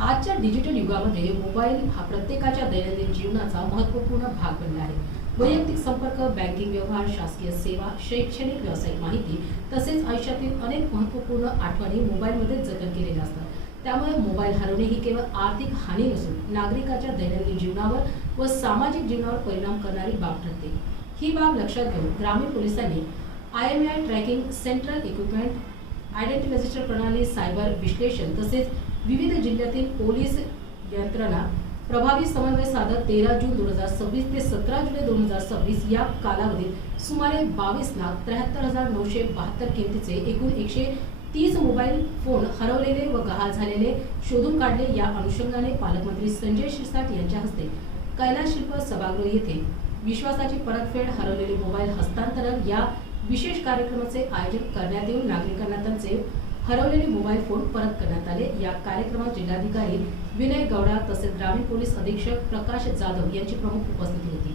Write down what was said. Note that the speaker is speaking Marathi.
आजच्या डिजिटल युगामध्ये मोबाईल हा प्रत्येकाच्या दैनंदिन जीवनाचा महत्त्वपूर्ण भाग बनला आहे. वैयक्तिक संपर्क, बँकिंग व्यवहार, शासकीय सेवा, शैक्षणिक, व्यावसायिक माहिती तसेच आयुष्यातील अनेक महत्त्वपूर्ण आठवणी मोबाईलमध्ये जतन केलेल्या असतात. त्यामुळे मोबाईल हरवणे ही केवळ आर्थिक हानी नसून नागरिकाच्या दैनंदिन जीवनावर व सामाजिक जीवनावर परिणाम करणारी बाब ठरते. ही बाब लक्षात घेऊन ग्रामीण पोलिसांनी IMEI tracking, central equipment identification प्रणाली, सायबर विश्लेषण तसेच विविध जिल्ह्यातील पोलीस यंत्रणा प्रभावी समन्वय साधत 13 जून 2026 ते 17 जुलै 2026 या कालावधीत सुमारे 22,73,972 किमतीचे एकूण 130 मोबाईल फोन हरवलेले व गहाळ झालेले शोधून काढले. या अनुषंगाने पालकमंत्री संजय शिरसाट यांच्या हस्ते कैलास शिल्प सभागृह येथे विश्वासाची परतफेड, हरवलेले मोबाईल हस्तांतरण या विशेष कार्यक्रमाचे आयोजन करण्यात येऊन नागरिकांना त्यांचे हरवलेले मोबाईल फोन परत करण्यात आले. या कार्यक्रमात जिल्हाधिकारी विनय गौडा तसेच ग्रामीण पोलीस अधीक्षक प्रकाश जाधव यांची प्रमुख उपस्थिती होती.